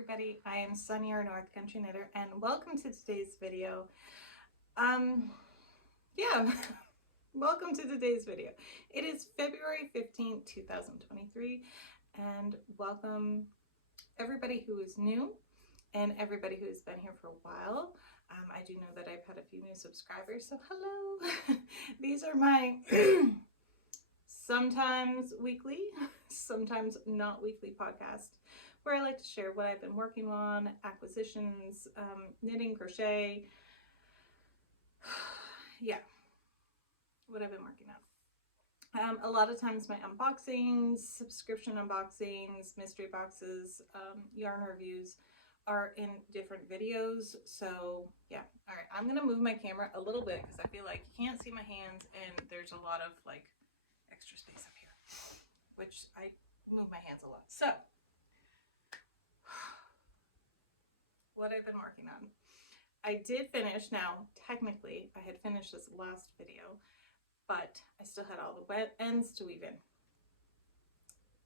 everybody, I am Sunny, your North Country Knitter, and welcome to today's video. Yeah, welcome to today's video. It is February 15th, 2023, and welcome everybody who is new and everybody who has been here for a while. I do know that I've had a few new subscribers, so hello. These are my sometimes weekly, sometimes not weekly podcast, where I like to share what I've been working on, acquisitions, knitting, crochet, yeah, what I've been working on. A lot of times my unboxings, subscription unboxings, mystery boxes, yarn reviews are in different videos. So yeah, all right, I'm gonna move my camera a little bit because I feel like you can't see my hands and there's a lot of like extra space up here, which I move my hands a lot. So what I've been working on. I did finish. Now, technically, I had finished this last video, but I still had all the wet ends to weave in.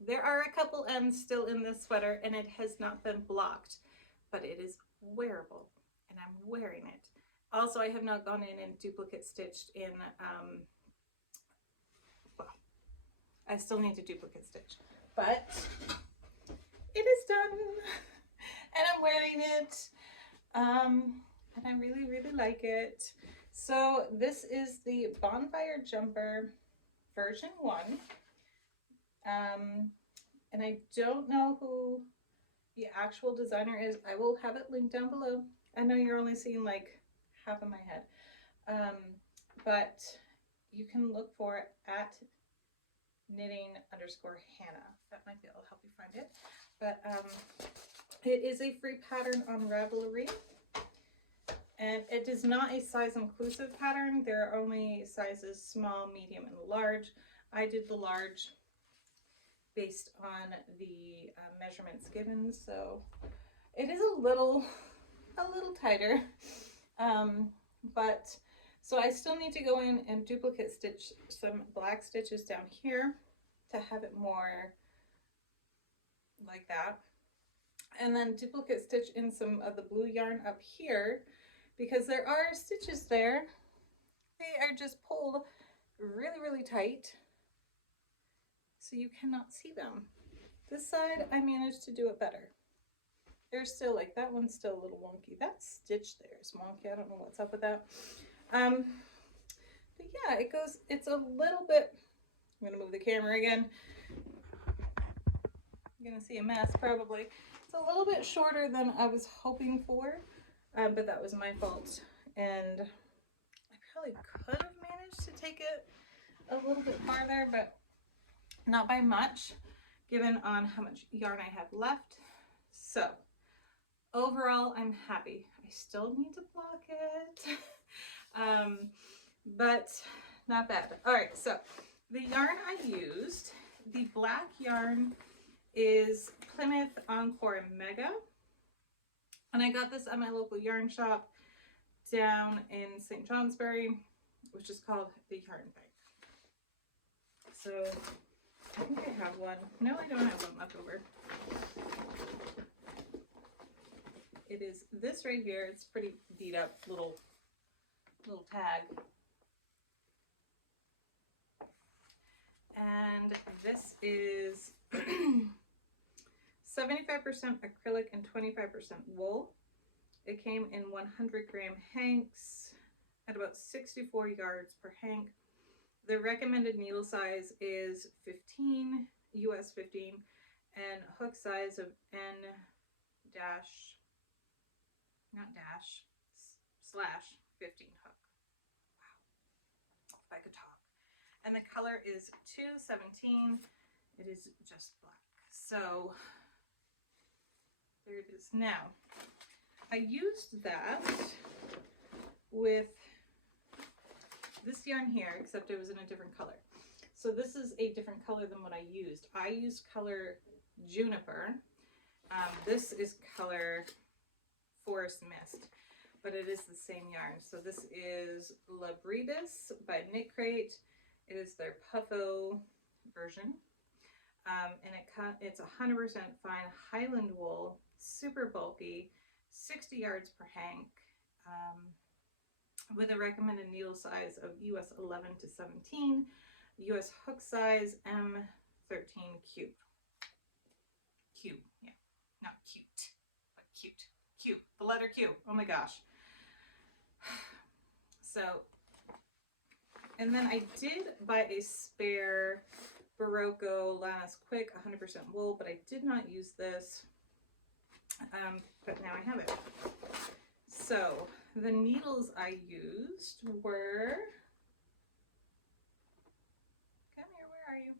There are a couple ends still in this sweater, and it has not been blocked, but it is wearable, and I'm wearing it. Also, I have not gone in and duplicate stitched in, well, I still need to duplicate stitch, but it is done, and I'm wearing it. And I really, really like it. So this is the Bonfire Jumper version 1. And I don't know who the actual designer is. I will have it linked down below. I know you're only seeing like half of my head. But you can look for it at knitting_Hannah. That might be able to help you find it. But it is a free pattern on Ravelry. And it is not a size inclusive pattern. There are only sizes small, medium, and large. I did the large based on the measurements given, so it is a little tighter. But so I still need to go in and duplicate stitch some black stitches down here to have it more like that. And then duplicate stitch in some of the blue yarn up here, because there are stitches there. They are just pulled really, really tight, so you cannot see them. This side, I managed to do it better. There's still, like, that one's still a little wonky. That stitch there is wonky. I don't know what's up with that. But yeah, it's a little bit, I'm gonna move the camera again. You're gonna see a mess probably. It's a little bit shorter than I was hoping for. But that was my fault, and I probably could have managed to take it a little bit farther, but not by much, given on how much yarn I have left. So overall, I'm happy. I still need to block it, but not bad. All right, so the yarn I used, the black yarn is Plymouth Encore Mega. And I got this at my local yarn shop down in St. Johnsbury, which is called the Yarn Bank. So I think I have one. No, I don't have one left over. It is this right here. It's pretty beat up little tag. And this is 75% acrylic and 25% wool. It came in 100-gram hanks at about 64 yards per hank. The recommended needle size is 15, US 15, and hook size of /15 hook. Wow, if I could talk. And the color is 217. It is just black. So there it is. Now, I used that with this yarn here, except it was in a different color. So this is a different color than what I used. I used color Juniper. This is color Forest Mist, but it is the same yarn. So this is Labrebus by Knit Crate. It is their Puffo version. and it's 100% fine Highland wool, super bulky, 60 yards per hank, with a recommended needle size of US 11 to 17, US hook size M13 cube. Cube, yeah, not cute, but cute. Q, the letter Q. Oh my gosh. So, and then I did buy a spare Barocco Lannis Quick 100% wool, but I did not use this. But now I have it. So the needles I used were, come here, where are you?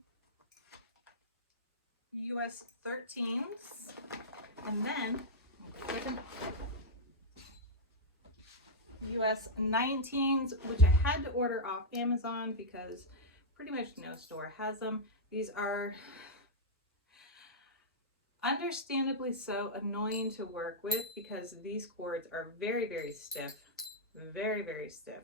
US 13s, and then US 19s, which I had to order off Amazon because pretty much no store has them. These are understandably so annoying to work with because these cords are very, very stiff, very, very stiff.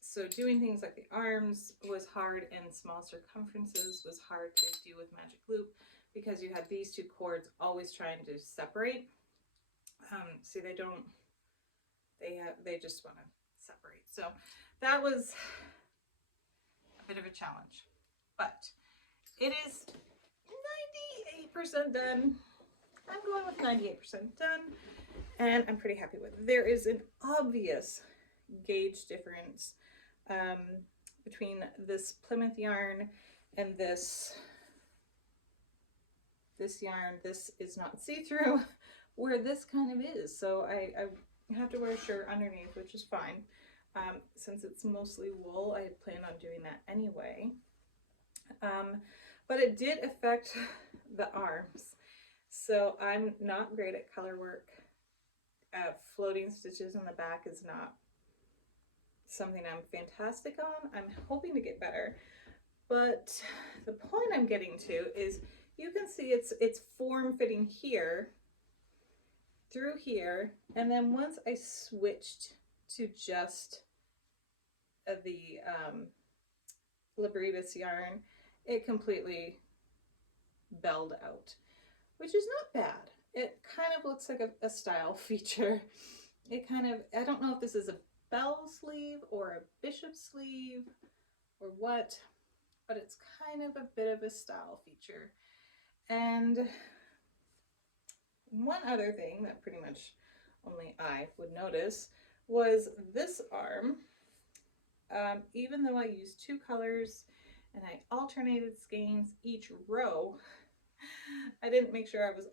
So doing things like the arms was hard, and small circumferences was hard to do with magic loop because you have these two cords always trying to separate. See, they don't, they just want to separate. So that was a bit of a challenge, but it is 98% done. I'm going with 98% done, and I'm pretty happy with it. There is an obvious gauge difference between this Plymouth yarn and this yarn. This is not see-through, where this kind of is. So I have to wear a shirt underneath, which is fine. Since it's mostly wool, I had planned on doing that anyway. But it did affect the arms. So I'm not great at color work. Floating stitches in the back is not something I'm fantastic on. I'm hoping to get better. But the point I'm getting to is you can see it's form fitting here, through here, and then once I switched to just the Librevis yarn, it completely belled out, which is not bad. It kind of looks like a style feature. It kind of, I don't know if this is a bell sleeve or a bishop sleeve or what, but it's kind of a bit of a style feature. And one other thing that pretty much only I would notice was this arm. Even though I used two colors and I alternated skeins each row, I didn't make sure I was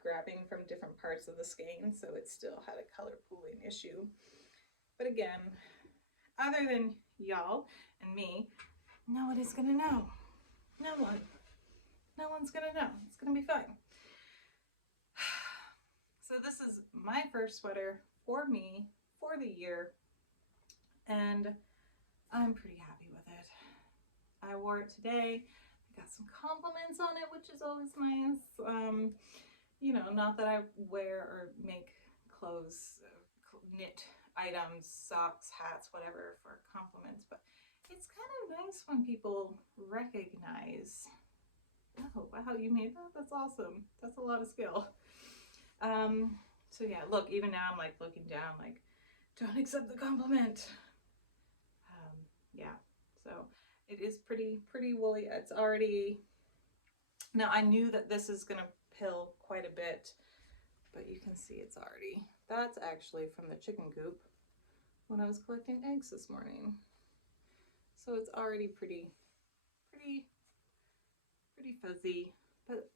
grabbing from different parts of the skein, so it still had a color pooling issue. But again, other than y'all and me, nobody's gonna know. No one's gonna know. It's gonna be fine. So this is my first sweater for me for the year, and I'm pretty happy with it. I wore it today. I got some compliments on it, which is always nice. You know, not that I wear or make clothes, knit items, socks, hats, whatever for compliments, but it's kind of nice when people recognize, oh wow, you made that? That's awesome. That's a lot of skill. So yeah, look, even now I'm like looking down like, don't accept the compliment. Yeah, so it is pretty woolly. It's already, now I knew that this is gonna pill quite a bit, but you can see it's already, that's actually from the chicken coop when I was collecting eggs this morning. So it's already pretty fuzzy, but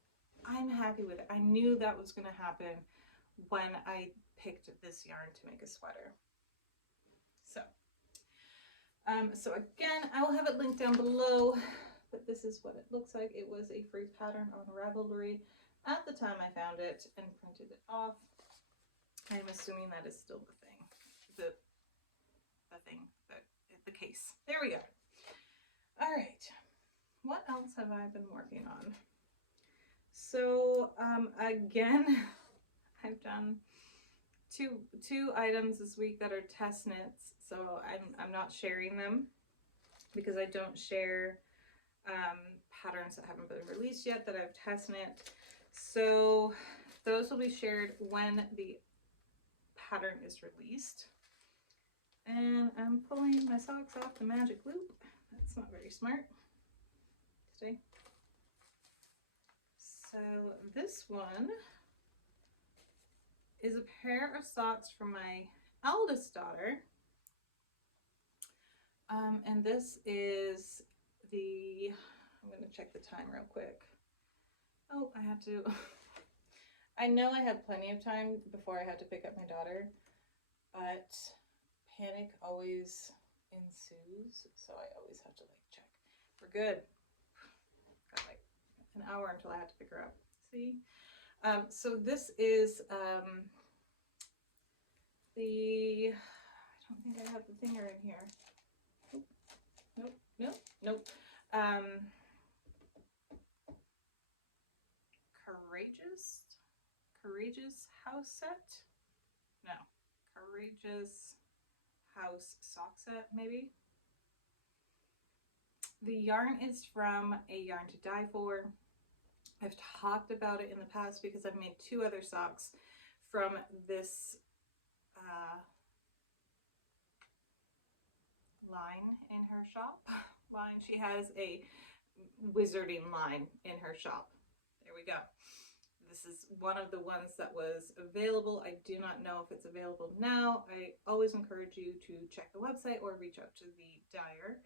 I'm happy with it. I knew that was gonna happen when I picked this yarn to make a sweater. So again, I will have it linked down below, but this is what it looks like. It was a free pattern on Ravelry at the time I found it and printed it off. I'm assuming that is still the thing, the case. There we go. All right, what else have I been working on? So again, I've done two items this week that are test knits, so I'm not sharing them because I don't share patterns that haven't been released yet that I've tested it. So those will be shared when the pattern is released. And I'm pulling my socks off the magic loop. That's not very smart today. So this one is a pair of socks from my eldest daughter. And this is the, I'm going to check the time real quick. Oh, I have to, I know I had plenty of time before I had to pick up my daughter, but panic always ensues, so I always have to like check. We're good. Got like an hour until I have to pick her up. See? So this is the, I don't think I have the finger in here. Nope, nope, nope. Courageous house set? No, Courageous house sock set, maybe. The yarn is from A Yarn to Die For. I've talked about it in the past because I've made 2 other socks from this line in her shop. She has a wizarding line in her shop. There we go. This is one of the ones that was available. I do not know if it's available now. I always encourage you to check the website or reach out to the dyer.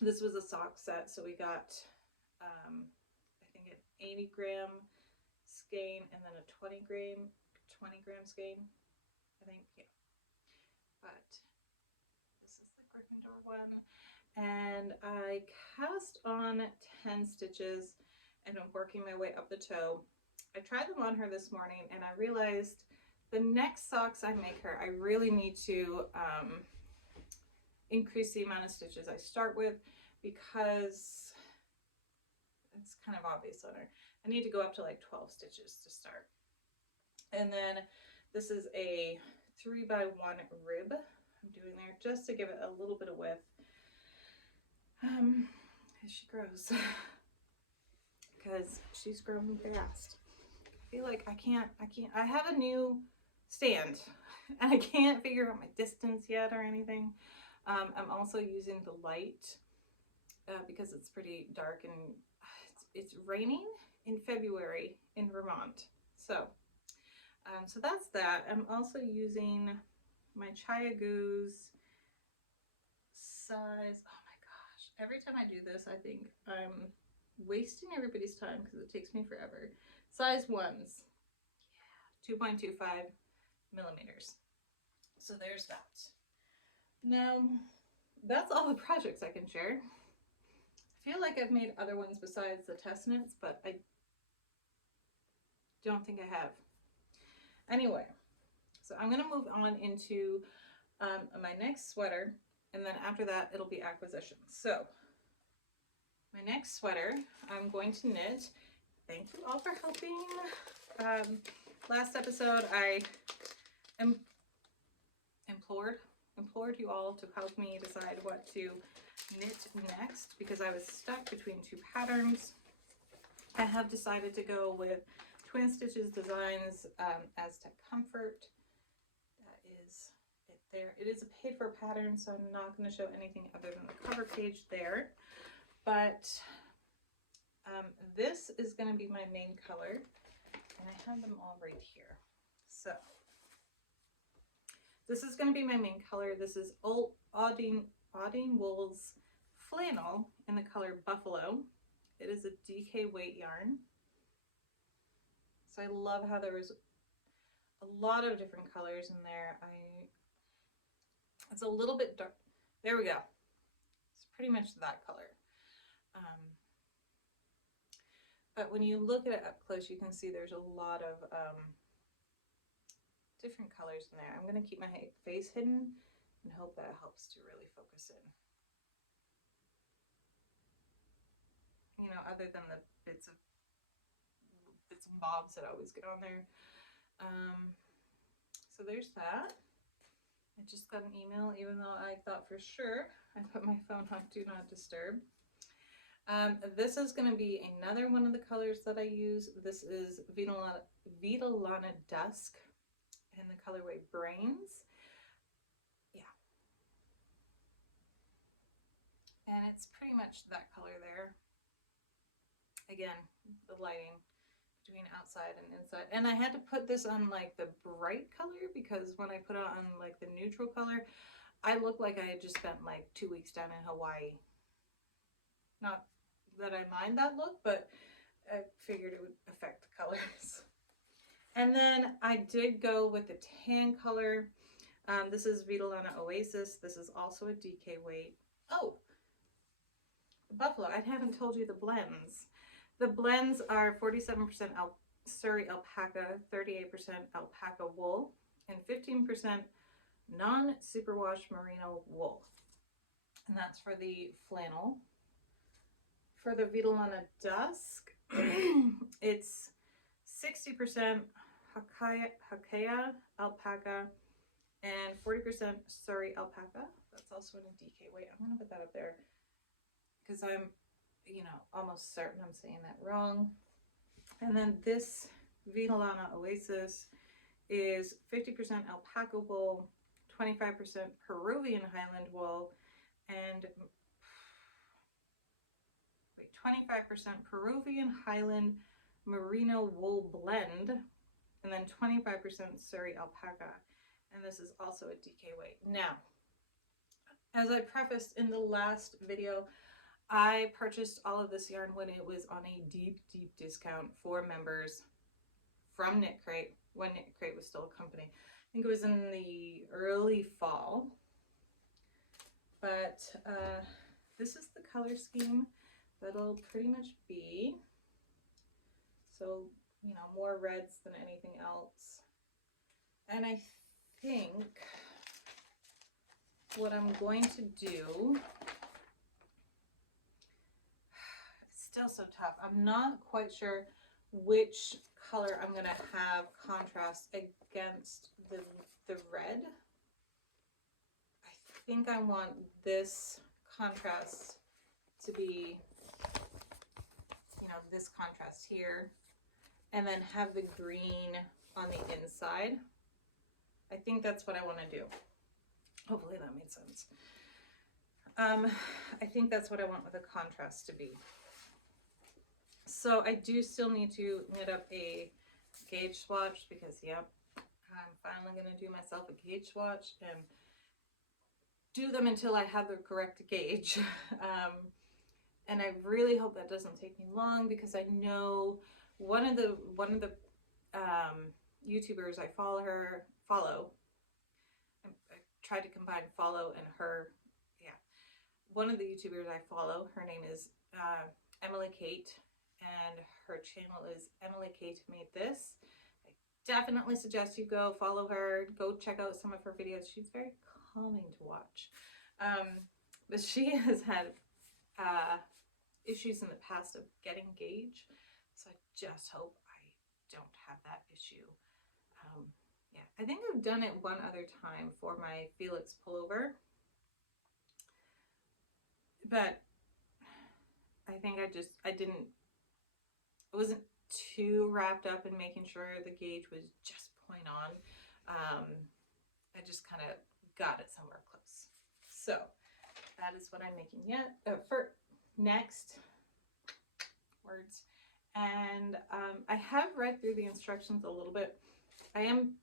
This was a sock set, so we got I think an 80-gram skein and then a 20-gram skein, I think, yeah. But this is the Gryffindor one, and I cast on 10 stitches and I'm working my way up the toe. I tried them on her this morning and I realized the next socks I make her, I really need to increase the amount of stitches I start with, because it's kind of obvious on her. I need to go up to like 12 stitches to start. And then this is a 3x1 rib I'm doing there just to give it a little bit of width as she grows, because she's growing fast. I feel like I have a new stand and I can't figure out my distance yet or anything. I'm also using the light because it's pretty dark and it's raining in February in Vermont. So that's that. I'm also using my Chaya Goose size. Oh my gosh. Every time I do this, I think I'm wasting everybody's time because it takes me forever. Size 1s. Yeah, 2.25 millimeters. So there's that. Now, that's all the projects I can share. I feel like I've made other ones besides the test knits, but I don't think I have. Anyway, so I'm going to move on into my next sweater, and then after that it'll be acquisitions. So my next sweater I'm going to knit. Thank you all for helping. Last episode I implored you all to help me decide what to knit next because I was stuck between 2 patterns. I have decided to go with Twin Stitches Designs Aztec Comfort. That is it there. It is a paid for pattern, so I'm not going to show anything other than the cover page there. But this is going to be my main color, and I have them all right here. So this is going to be my main color. This is Audine Wool's flannel in the color Buffalo. It is a DK weight yarn. So I love how there was a lot of different colors in there. It's a little bit dark. There we go. It's pretty much that color. But when you look at it up close, you can see there's a lot of different colors in there. I'm going to keep my face hidden and hope that helps to really focus in. You know, other than the bits and bobs that always get on there. So there's that. I just got an email, even though I thought for sure I put my phone on Do Not Disturb. This is going to be another one of the colors that I use. This is Vitalana Dusk in the colorway Brains. Yeah. And it's pretty much that color there. Again, the lighting between outside and inside. And I had to put this on like the bright color because when I put it on like the neutral color, I looked like I had just spent like 2 weeks down in Hawaii. Not that I mind that look, but I figured it would affect the colors. And then I did go with the tan color. This is Vitalana Oasis. This is also a DK weight. Oh, Buffalo, I haven't told you the blends. The blends are 47% Surrey alpaca, 38% alpaca wool, and 15% non-superwash merino wool. And that's for the flannel. For the Vitalana Dusk, it's 60% Hakea alpaca and 40% Surrey alpaca. That's also in a DK weight. I'm going to put that up there because I'm, almost certain I'm saying that wrong. And then this Vitalana Oasis is 50% alpaca wool, 25% Peruvian Highland wool, and 25% Peruvian Highland merino wool blend, and then 25% Surrey alpaca. And this is also a DK weight. Now, as I prefaced in the last video, I purchased all of this yarn when it was on a deep, deep discount for members from Knit Crate, when Knit Crate was still a company. I think it was in the early fall. But this is the color scheme that'll pretty much be. So, more reds than anything else. And I think what I'm going to do, it's still so tough. I'm not quite sure which color I'm going to have contrast against the red. I think I want this contrast to be, this contrast here, and then have the green on the inside. I think that's what I want to do. Hopefully that made sense. I think that's what I want with the contrast to be. So I do still need to knit up a gauge swatch because, yep, I'm finally going to do myself a gauge swatch and do them until I have the correct gauge. And I really hope that doesn't take me long because I know one of the YouTubers I follow. I tried to combine follow and her. Yeah, one of the YouTubers I follow. Her name is Emily Kate, and her channel is Emily Kate Made This. I definitely suggest you go follow her. Go check out some of her videos. She's very calming to watch. But she has had issues in the past of getting gauge, so I just hope I don't have that issue. Yeah, I think I've done it one other time for my Felix pullover, but I think I wasn't too wrapped up in making sure the gauge was just point on. I just kind of got it somewhere close. So that is what I'm making for next words. And I have read through the instructions a little bit. I am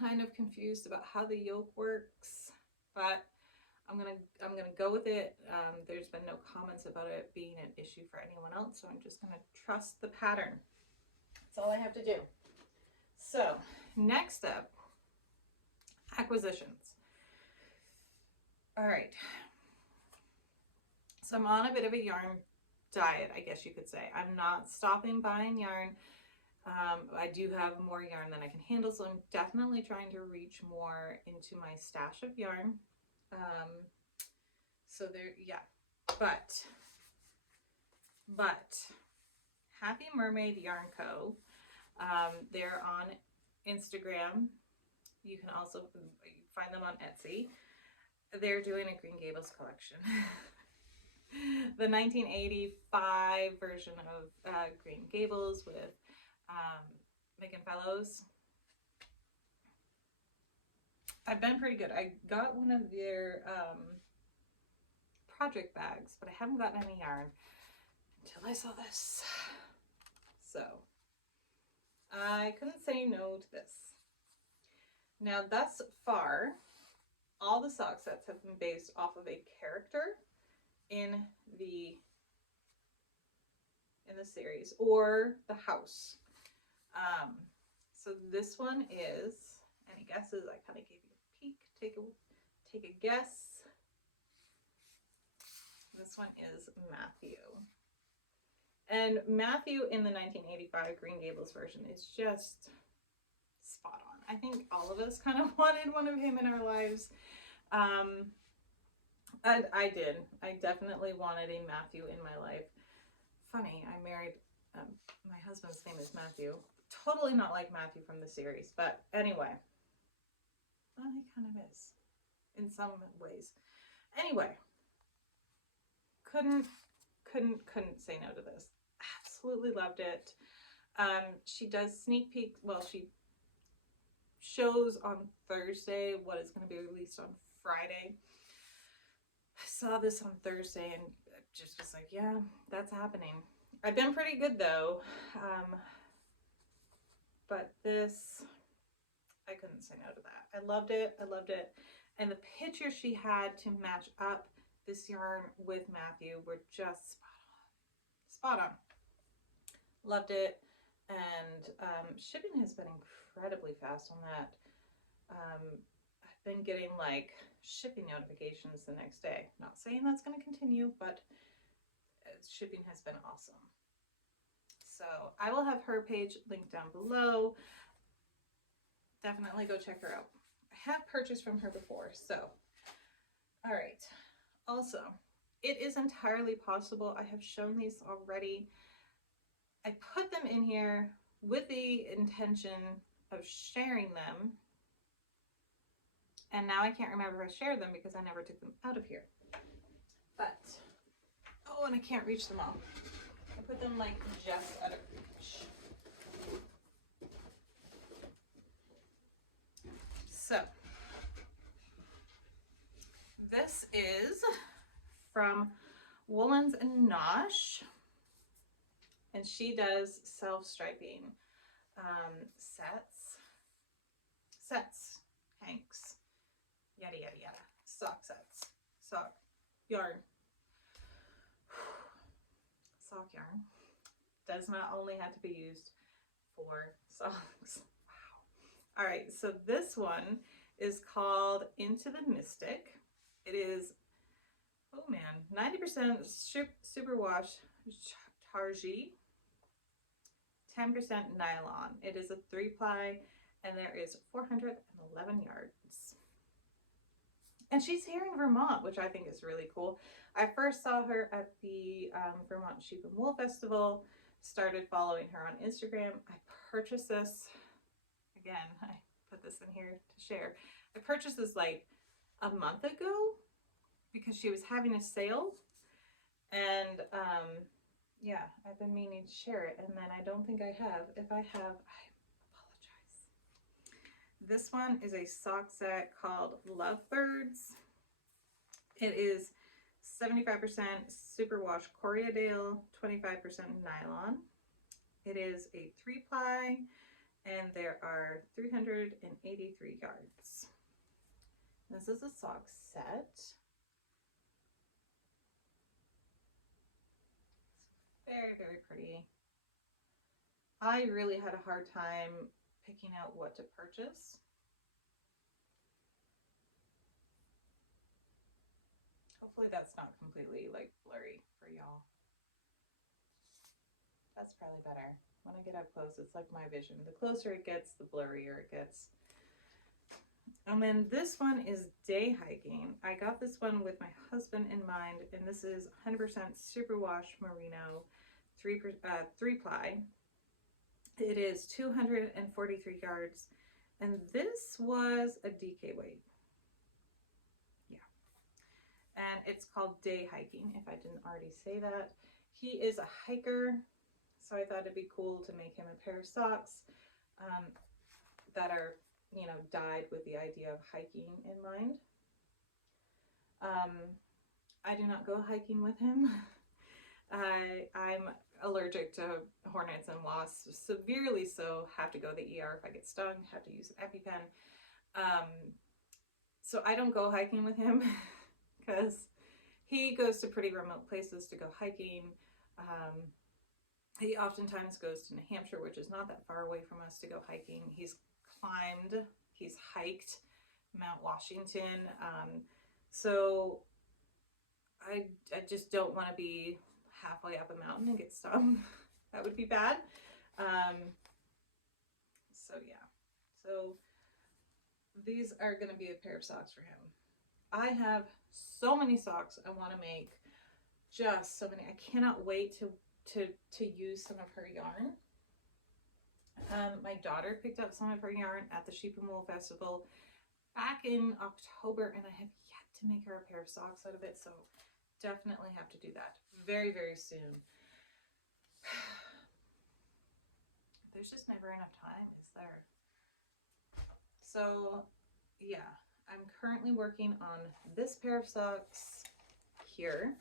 kind of confused about how the yoke works, but I'm gonna go with it. There's been no comments about it being an issue for anyone else, so I'm just gonna trust the pattern. That's all I have to do. So next up, acquisitions. All right. So I'm on a bit of a yarn diet, I guess you could say. I'm not stopping buying yarn. I do have more yarn than I can handle, so I'm definitely trying to reach more into my stash of yarn. So there, yeah, but Happy Mermaid Yarn Co. They're on Instagram. You can also find them on Etsy. They're doing a Green Gables collection. the 1985 version of Green Gables with Megan Fellows. I've been pretty good. I got one of their project bags, but I haven't gotten any yarn until I saw this. So I couldn't say no to this. Now, thus far, all the sock sets have been based off of a character in the series or the house. So this one is, any guesses? I kind of gave you a peek. Take a guess. This one is Matthew. And Matthew in the 1985 Green Gables version is just spot on. I think all of us kind of wanted one of him in our lives. And I did. I definitely wanted a Matthew in my life. Funny, I married, my husband's name is Matthew. Totally not like Matthew from the series, but anyway. Well, he kind of is in some ways. Anyway, couldn't say no to this. Absolutely loved it. She does sneak peek. Well, she shows on Thursday what is going to be released on Friday. I saw this on Thursday and just was like, yeah, that's happening. I've been pretty good though. But this, I couldn't say no to that. I loved it. I loved it. And the pictures she had to match up this yarn with Matthew were just spot on. Loved it. And shipping has been incredibly fast on that. I've been getting like shipping notifications the next day. Not saying that's going to continue, but shipping has been awesome. So I will have her page linked down below. Definitely go check her out. I have purchased from her before, so. All right. Also, it is entirely possible, I have shown these already. I put them in here with the intention of sharing them. And now I can't remember if I shared them because I never took them out of here. But, oh, and I can't reach them all. I put them like just out of reach. So, this is from Woolens and Nosh, and she does self-striping sets, hanks, yada yada yada, sock sets, sock yarn. Sock yarn does not only have to be used for socks. Wow. All right, so this one is called Into the Mystic. It is, oh man, 90% superwash targi, 10% nylon. It is a 3-ply and there is 411 yards. And she's here in Vermont, which I think is really cool. I first saw her at the Vermont Sheep and Wool Festival, started following her on Instagram. I purchased this, again, I put this in here to share. I purchased this like a month ago because she was having a sale. And yeah, I've been meaning to share it, and then I don't think I have. If I have, I apologize. This one is a sock set called Lovebirds. It is 75% superwash Coriadale, 25% nylon. It is a 3-ply and there are 383 yards. This is a sock set. Very, very pretty. I really had a hard time picking out what to purchase. Hopefully that's not completely like blurry for y'all. That's probably better. When I get up close, it's like my vision. The closer it gets, the blurrier it gets. And then this one is day hiking. I got this one with my husband in mind, and this is 100% superwash merino 3-ply. It is 243 yards, and this was a DK weight. Yeah. and it's called Day Hiking, if I didn't already say that. He is a hiker, so I thought it'd be cool to make him a pair of socks that are, you know, dyed with the idea of hiking in mind. I do not go hiking with him. I'm allergic to hornets and wasps, severely so, have to go to the ER if I get stung, have to use an EpiPen. So I don't go hiking with him because he goes to pretty remote places to go hiking. He oftentimes goes to New Hampshire, which is not that far away from us, to go hiking. He's hiked Mount Washington. So I just don't want to be halfway up a mountain and get stung. That would be bad. So yeah. So these are going to be a pair of socks for him. I have so many socks I want to make. Just so many. I cannot wait to use some of her yarn. My daughter picked up some of her yarn at the Sheep and Wool Festival back in October, and I have yet to make her a pair of socks out of it, so definitely have to do that very, very soon. There's just never enough time, is there? So yeah, I'm currently working on this pair of socks here.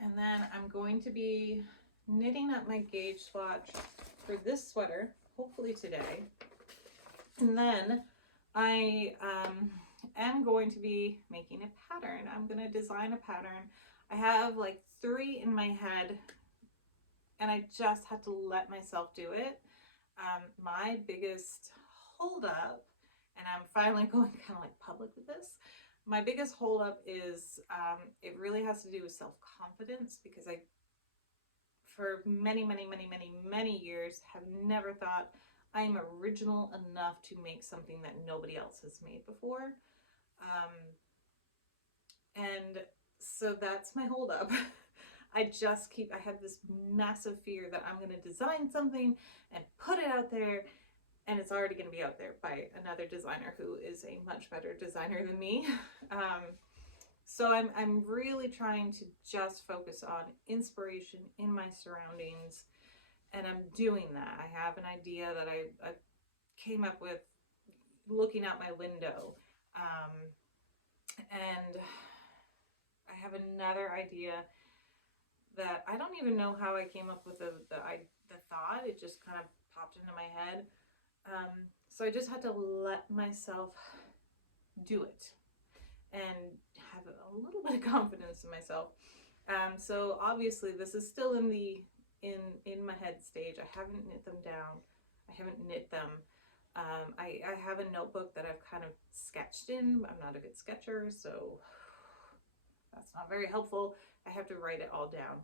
And then I'm going to be knitting up my gauge swatch for this sweater, hopefully today. And then I am going to be making a pattern. I'm going to design a pattern. I have like 3 in my head, and I just have to let myself do it. My biggest holdup, and I'm finally going kind of like public with this, my biggest holdup is it really has to do with self-confidence, because I, for many years, have never thought I am original enough to make something that nobody else has made before. And so that's my holdup. I have this massive fear that I'm going to design something and put it out there, and it's already going to be out there by another designer who is a much better designer than me. So I'm really trying to just focus on inspiration in my surroundings, and I'm doing that. I have an idea that I came up with looking out my window, and I have another idea that I don't even know how I came up with the thought. It just kind of popped into my head. So I just had to let myself do it and have a little bit of confidence in myself. So obviously this is still in my head stage. I haven't knit them down. I haven't knit them. I have a notebook that I've kind of sketched in. I'm not a good sketcher, so that's not very helpful. I have to write it all down.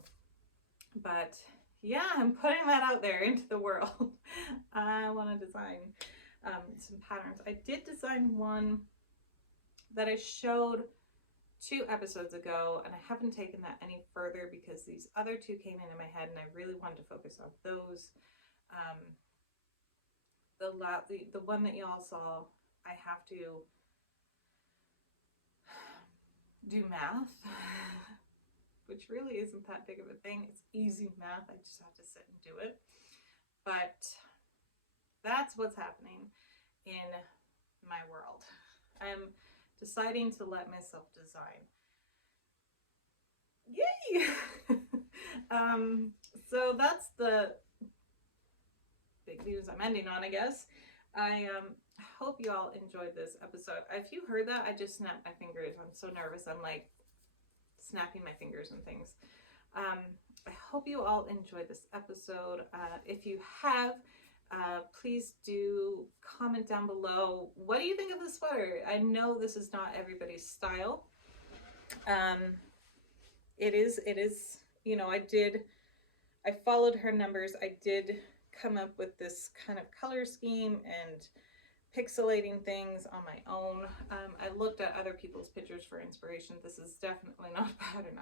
But yeah, I'm putting that out there into the world. I want to design some patterns. I did design one that I showed 2 episodes ago, and I haven't taken that any further because these other 2 came into my head and I really wanted to focus on those. The one that y'all saw, I have to do math, which really isn't that big of a thing. It's easy math. I just have to sit and do it. But that's what's happening in my world. I'm deciding to let myself design. Yay! So that's the big news I'm ending on, I guess. I hope you all enjoyed this episode. If you heard that, I just snapped my fingers. I'm so nervous. I'm like snapping my fingers and things. I hope you all enjoyed this episode. If you have, please do comment down below. What do you think of the sweater? I know this is not everybody's style. It is, you know, I followed her numbers. I did come up with this kind of color scheme and pixelating things on my own. I looked at other people's pictures for inspiration. This is definitely not a pattern.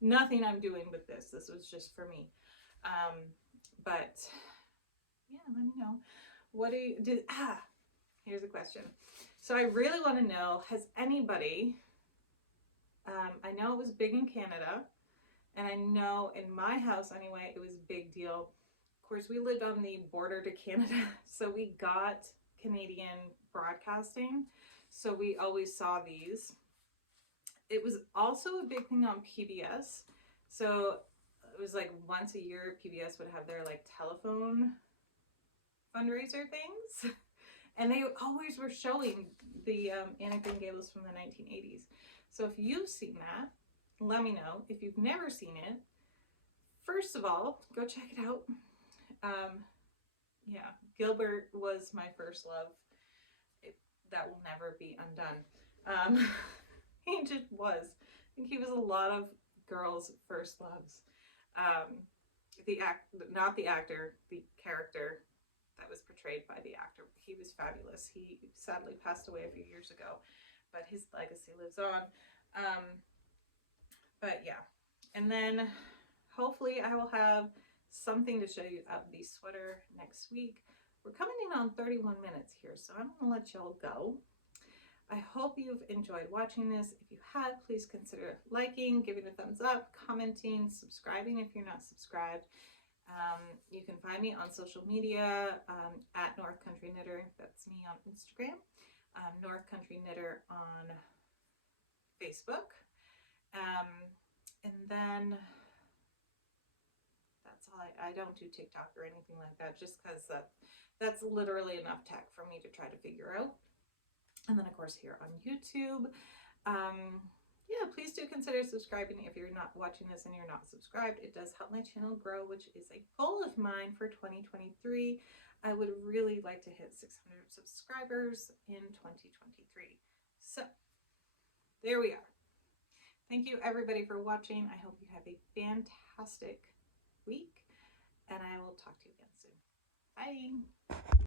Nothing I'm doing with this. This was just for me. But yeah, let me know. What do you here's a question. So I really want to know, has anybody, I know it was big in Canada, and I know in my house anyway, it was a big deal. Of course, we lived on the border to Canada, so we got Canadian broadcasting. So we always saw these. It was also a big thing on PBS. So it was like once a year, PBS would have their like telephone fundraiser things. And they always were showing the Anna Green Gables from the 1980s. So if you've seen that, let me know. If you've never seen it, first of all, go check it out. Yeah, Gilbert was my first love. That will never be undone. He just was. I think he was a lot of girls' first loves. Not the actor, the character that was portrayed by the actor. He was fabulous. He sadly passed away a few years ago, but his legacy lives on. But yeah, and then hopefully I will have something to show you of the sweater next week. We're coming in on 31 minutes here, so I'm gonna let y'all go. I hope you've enjoyed watching this. If you have, please consider liking, giving a thumbs up, commenting, subscribing if you're not subscribed. You can find me on social media at North Country Knitter. That's me on Instagram. North Country Knitter on Facebook. And then that's all. I don't do TikTok or anything like that, just because that's literally enough tech for me to try to figure out. And then of course here on YouTube. Yeah, please do consider subscribing if you're not watching this and you're not subscribed. It does help my channel grow, which is a goal of mine for 2023. I would really like to hit 600 subscribers in 2023. So there we are. Thank you everybody for watching. I hope you have a fantastic week, and I will talk to you again soon. Bye.